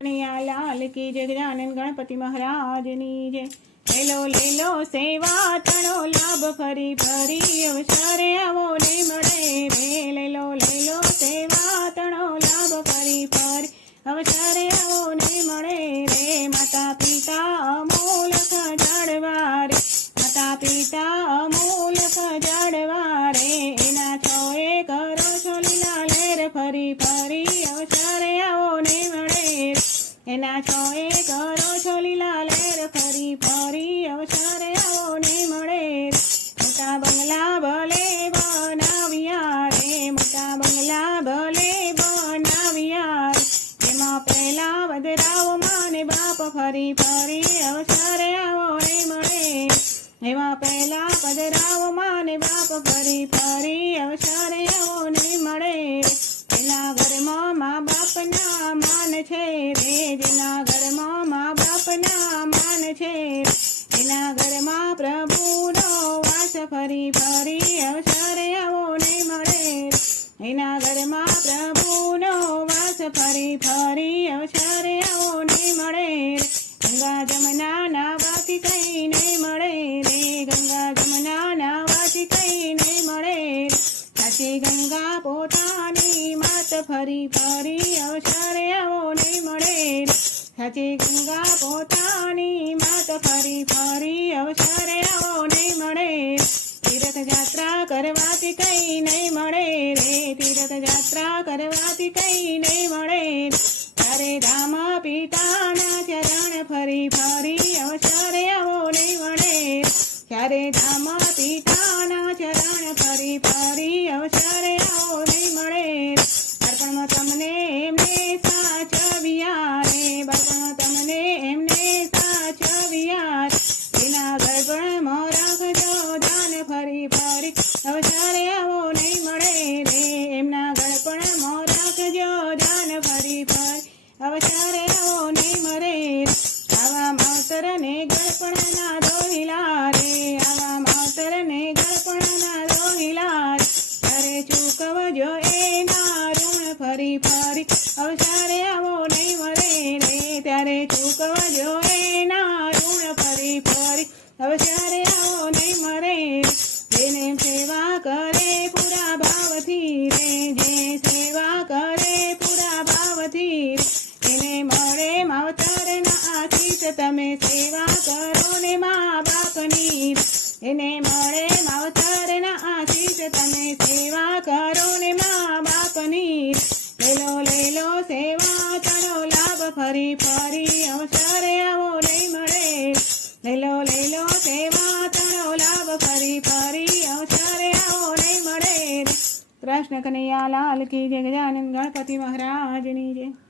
લાલ કી જય ગજાનન ગણપતિ મહારાજની જય. લેલો લેલો, સેવા તણો લાભ ફરી ફરી અવસરે આવો ને મળે રે. લેલો લેલો, સેવા તણો લાભ ફરી ફરી અવસરે આવો ને મળે રે. માતા પિતા અમૂલ જાડવા રે. માતા પિતા અમૂલ જાડવા રે. એના છો એ કરો છો લીલા લેર ફરી ફરી અવસરે આવો એના છો એ કરો છો લીલા લેર ફરી ફરી અવસરે આવો મળે. મોટા બંગલા ભલે બનાવ્યા રે, મોટા બંગલા ભલે બનાવ્યા એમાં પહેલા વધરાવ માને બાપ, ફરી ફરી અવસરે આવો મળે. એમાં પહેલા પધરાવો માને બાપ, ફરી ફરી અવસરે આવો મળે. એના ઘરમાં મા બાપના છે રે જેના ઘરમાં મા બાપના માન છે. એના ઘરમાં પ્રભુનો વાસ ફરી ફરી અવસર આવો ને મળે. એના ઘરમાં પ્રભુનો વાસ ફરી ફરી અવસર આવો ને મળે. ગંગા જમના નાવાથી કઈ નહીં મળે. ફરી ફરી અવસરે આવો નહીં મળે સાચી ગંગા પોતાની માત ફરી ફરી અવસરે આવો નહીં મળે તીર્થ યાત્રા કરવાથી કઈ નહીં મળે રે. તીર્થ યાત્રા કરવાથી કઈ નહીં મળે તારે રામ પિતાના ચરણ ફરી ફરી અવસરે આવો નહીં મળે ત્યારે રામ પિતાના ચરણ ફરી ફરી અવસરે આવો નહીં મળે તમને એમને સાચવ્યા રે તમને એમને સાચવ્યા રે. એના ગર્ભણમાં રાખજો દાન ફરી ફરી અવસરે આવો અવસરે આવો નહીં મળે રે ત્યારે ચૂકવજો એના ઋણ ફરી ફરી અવસારે આવો નહીં મળે જેને સેવા કરે પૂરા ભાવથી રે જે સેવા કરે પૂરા ભાવથી એને મળે માવતરના આશીષ તમે સેવા ફરી ફરી અવસરે આવો નહીં મળે. લેલો લેલો સેવા તણો લાભ, ફરી ફરી અવસરે આવો નહીં મળે. કૃષ્ણ કનૈયા લાલ કી જય ગણપતિ મહારાજની જય.